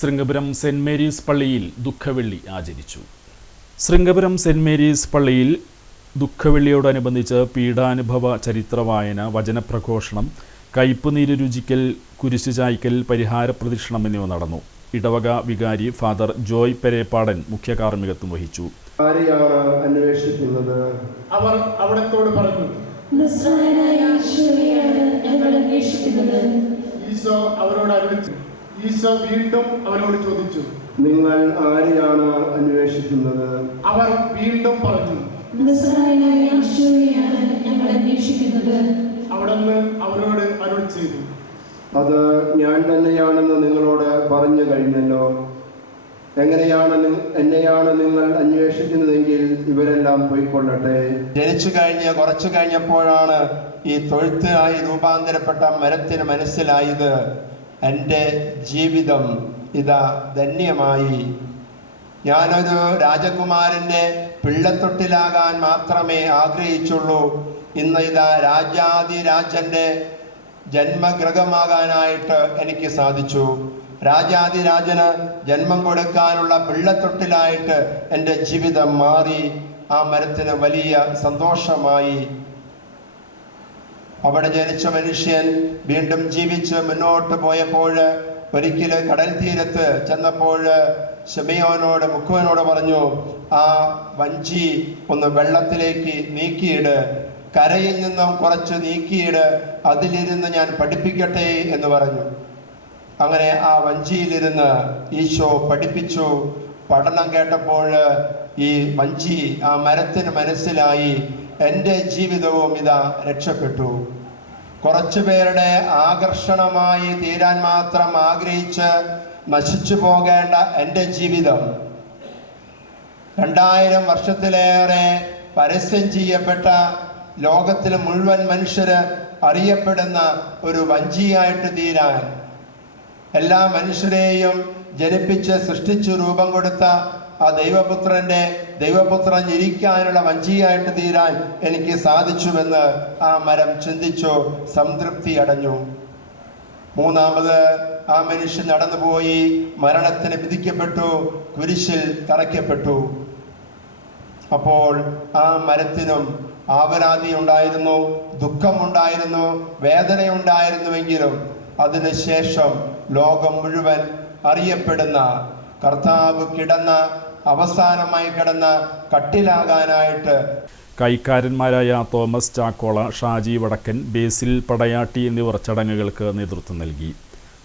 Sringapuram saint Mary's പള്ളിയിൽ ദുഃഖവെള്ളി ആചരിച്ചു. Sringapuram saint Mary's പള്ളിയിൽ ദുഃഖവെള്ളിയോടനുബന്ധിച്ച് പീഡാനുഭവ ചരിത്രവായന, വചനപ്രഘോഷണം, കയ്പുനീര് രുചിക്കൽ, കുരിശു ചായ്ക്കൽ, പരിഹാര പ്രദക്ഷിണം എന്നിവ നടന്നു. ഇടവക വികാരി ഫാദർ ജോയ് പെരേപ്പാടൻ മുഖ്യ കാർമ്മികത്വം വഹിച്ചു. അന്വേഷിക്കുന്നത് അവർ അവിടത്തോട് പറഞ്ഞു, ഈശോ അവരോട് അരുളിച്ചു. ഈശോ വീണ്ടും അവരോട് ചോദിച്ചു, നിങ്ങൾ ആരെയാണ് അന്വേഷിക്കുന്നത്? അവർ വീണ്ടും പറഞ്ഞു, അവിടുന്ന് അവരോട് അരുളി ചെയ്തു, അത് ഞാൻ തന്നെയാണെന്ന് നിങ്ങളോട് പറഞ്ഞു കഴിഞ്ഞല്ലോ. എന്നെയാണ് നിങ്ങൾ അന്വേഷിക്കുന്നതെങ്കിൽ ഇവരെല്ലാം പോയിക്കൊള്ളട്ടെ. ജനിച്ചു കഴിഞ്ഞ് കുറച്ചു കഴിഞ്ഞപ്പോഴാണ് ഈ തൊഴുത്തിനായി രൂപാന്തരപ്പെട്ട മരത്തിന് മനസ്സിലായത്, എൻ്റെ ജീവിതം ഇതാ ധന്യമായി. ഞാനൊരു രാജകുമാരൻ്റെ പിള്ളത്തൊട്ടിലാകാൻ മാത്രമേ ആഗ്രഹിച്ചുള്ളൂ. ഇന്ന് ഇതാ രാജാതിരാജൻ്റെ ജന്മഗൃഹമാകാനായിട്ട് എനിക്ക് സാധിച്ചു. രാജാതിരാജന് ജന്മം കൊടുക്കാനുള്ള പിള്ളത്തൊട്ടിലായിട്ട് എൻ്റെ ജീവിതം മാറി. ആ മരത്തിന് വലിയ സന്തോഷമായി. അവിടെ ജനിച്ച മനുഷ്യൻ വീണ്ടും ജീവിച്ച് മുന്നോട്ട് പോയപ്പോൾ ഒരിക്കൽ കടൽ തീരത്ത് ചെന്നപ്പോൾ ശിമയോനോട് മുക്കുവനോട് പറഞ്ഞു, ആ വഞ്ചി ഒന്ന് വെള്ളത്തിലേക്ക് നീക്കിയിട്, കരയിൽ നിന്നും കുറച്ച് നീക്കിയിട്, അതിലിരുന്ന് ഞാൻ പഠിപ്പിക്കട്ടെ എന്ന് പറഞ്ഞു. അങ്ങനെ ആ വഞ്ചിയിലിരുന്ന് ഈശോ പഠിപ്പിച്ചു. പഠനം കേട്ടപ്പോൾ ഈ വഞ്ചി, ആ മരത്തിന് മനസ്സിലായി, എൻ്റെ ജീവിതവും ഇതാ രക്ഷപ്പെട്ടു. കുറച്ചു പേരുടെ ആകർഷണമായി തീരാൻ മാത്രം ആഗ്രഹിച്ച് നശിച്ചു പോകേണ്ട എൻ്റെ ജീവിതം 2000 വർഷത്തിലേറെ പരസ്യം ചെയ്യപ്പെട്ട, ലോകത്തിലെ മുഴുവൻ മനുഷ്യര് അറിയപ്പെടുന്ന ഒരു വഞ്ചിയായിട്ട് തീരാൻ, എല്ലാ മനുഷ്യരെയും ജനിപ്പിച്ച് സൃഷ്ടിച്ചു രൂപം കൊടുത്ത ആ ദൈവപുത്രൻ ഇരിക്കാനുള്ള വഞ്ചിയായിട്ട് തീരാൻ എനിക്ക് സാധിച്ചുവെന്ന് ആ മരം ചിന്തിച്ചു, സംതൃപ്തി അടഞ്ഞു. മൂന്നാമത് ആ മനുഷ്യൻ നടന്നുപോയി, മരണത്തിന് വിധിക്കപ്പെട്ടു, കുരിശിൽ തറയ്ക്കപ്പെട്ടു. അപ്പോൾ ആ മരത്തിനും ആവലാതി ഉണ്ടായിരുന്നു, ദുഃഖമുണ്ടായിരുന്നു, വേദനയുണ്ടായിരുന്നുവെങ്കിലും അതിനുശേഷം ലോകം മുഴുവൻ അറിയപ്പെടുന്ന കർത്താവ് അവസാനമായി കിടന്ന കട്ടിലാകാനായിട്ട് കൈക്കാരന്മാരായ തോമസ് ചാക്കോള, ഷാജി വടക്കൻ, ബേസിൽ പടയാട്ടി എന്നിവർ ചടങ്ങുകൾക്ക് നേതൃത്വം നൽകി.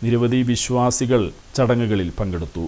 നിരവധി വിശ്വാസികൾ ചടങ്ങുകളിൽ പങ്കെടുത്തു.